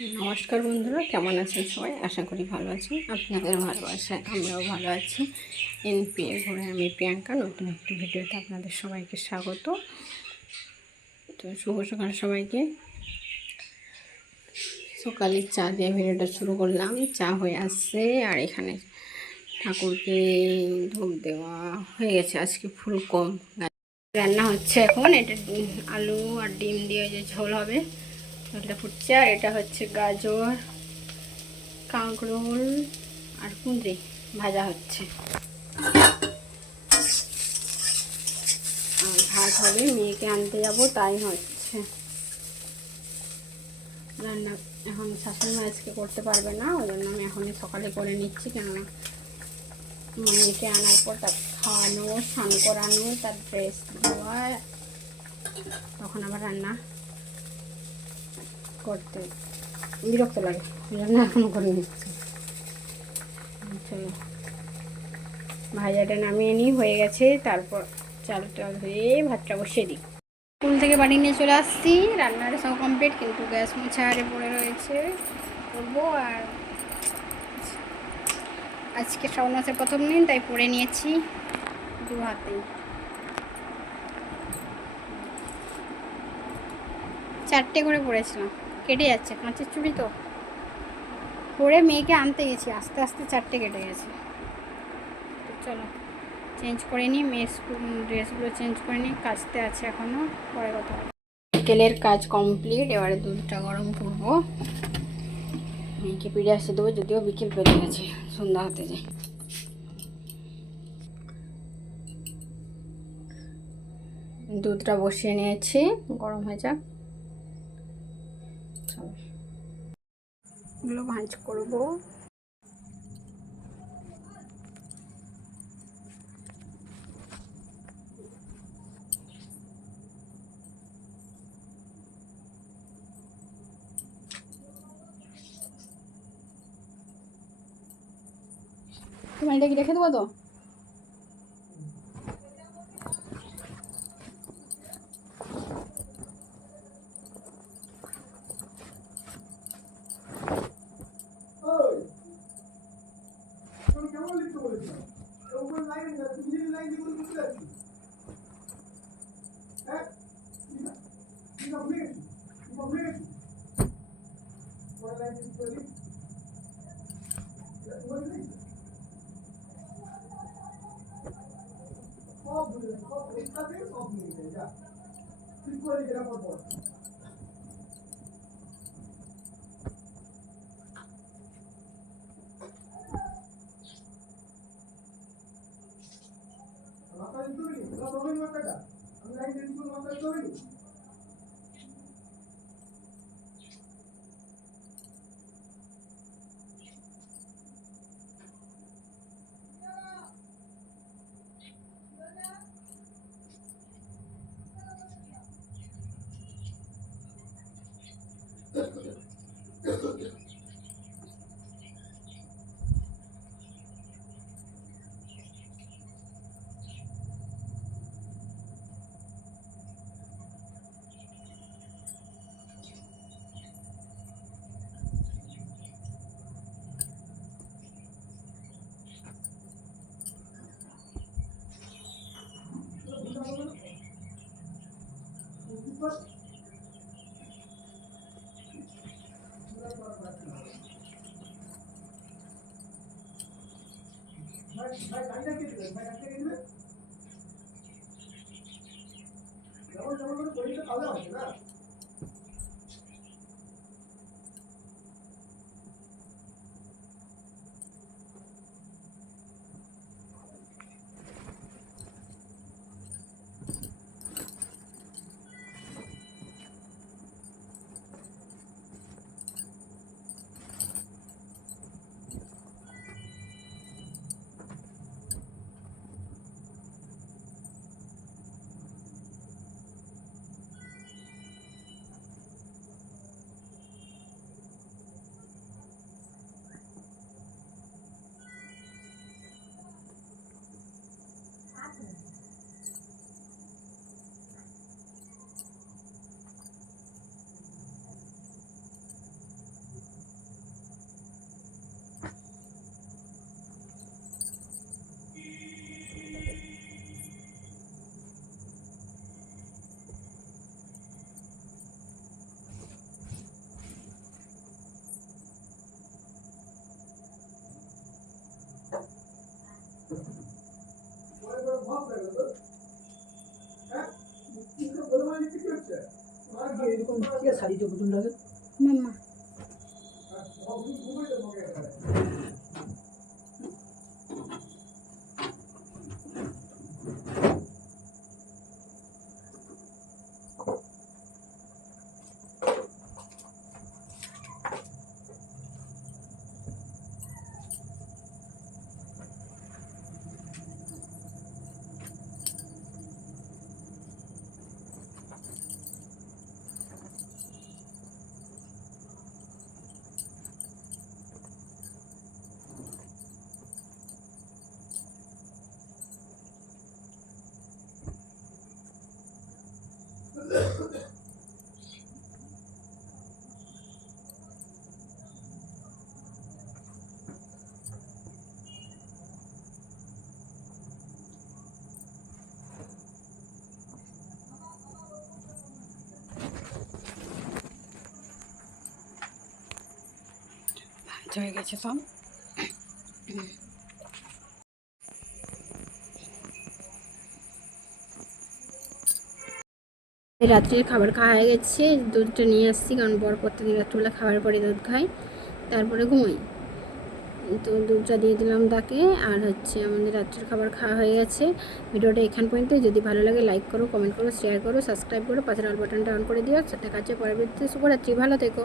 নমস্কার বন্ধুরা, কেমন আছেন সবাই? আশা করি ভালো আছেন। আপনাদের ভালোবাসায় আমরাও ভালো আছি। এনপিএ ঘুরে আমি প্রিয়াঙ্কা নতুন একটি ভিডিওতে আপনাদের সবাইকে স্বাগত। তো শুভ সকাল সবাইকে। সকালে চা দিয়ে ভিডিওটা শুরু করলাম। চা হয়ে আসছে আর এখানে ঠাকুরকে ধূপ দেওয়া হয়ে গেছে। আজকে ফুল কম রান্না হচ্ছে। এখন এটা আলু আর ডিম দিয়ে যে ঝোল হবে, ঝোলটা ফুটছে। আর এটা হচ্ছে গাজর, কাঁকরোল আর কুঁদরি ভাজা হচ্ছে। আর ভাত হবে, মেয়েকে আনতে যাব, তাই হচ্ছে রান্না। এখন শাশুড়ি মা আজকে করতে পারবে না, ওই জন্য আমি এখনই সকালে করে নিচ্ছি। কেননা মেয়েকে আনার পর তার খাওয়ানো, স্নান করানো, তার ড্রেস দেওয়া, তখন আবার রান্না করতে বিরক্ত লাগে, ওই জন্য এখন করে নিচ্ছি। চলো, ভাজাটা নামিয়ে নিই, হয়ে গেছে। তারপর চালটা ধুয়ে ভাতটা বসিয়ে দিই। স্কুল থেকে বাড়ি নিয়ে চলে আসছি, রান্নাটা সব কমপ্লিট, কিন্তু গ্যাস মোছারে পড়ে রয়েছে, করবো। আর আজকে শ্রাবণ মাসের প্রথম দিন, তাই পরে নিয়েছি দু হাতেই। 4টে করে পরেছিলাম, কেটে যাচ্ছে, কাঁচের চুড়ি তো। পরে মেয়েকে আনতে গেছি, আস্তে আস্তে 4টে কেটে গেছে। তো চলো চেঞ্জ করে নিই, মেয়ের স্কুল ড্রেসগুলো চেঞ্জ করে নিই, কাচতে আছে এখনও, পরে কথা হবে। বিকেলের কাজ কমপ্লিট, এবারে দুধটা গরম করবো, মেয়েকে পিড়ে আসতে দেবো। যদিও বিকেল পেরিয়ে গেছে, সন্ধ্যা হতে যায়। দুধটা বসিয়ে নিয়েছি, গরম হয়ে যাক। এগুলো ভাঁজ করবো। তোমার এটা কি রেখে দেবো তো? মাম্মা হয়ে গেছে সব। রাত্রের খাবার খাওয়া হয়ে গেছে, দুধটা নিয়ে আসছি কারণ বর প্রত্যেকদিন রাত্রিবেলা খাওয়ার পরে দুধ খাই, তারপরে ঘুমাই। তো দুধটা দিয়ে দিলাম তাকে। আর হচ্ছে আমাদের রাত্রের খাবার খাওয়া হয়ে গেছে। ভিডিওটা এখান পর্যন্ত। যদি ভালো লাগে লাইক করো, কমেন্ট করো, শেয়ার করো, সাবস্ক্রাইব করো, পাশের অল বাটনটা অন করে দিও। দেখা হচ্ছে পরবর্তী। শুভরাত্রি, ভালো থেকো।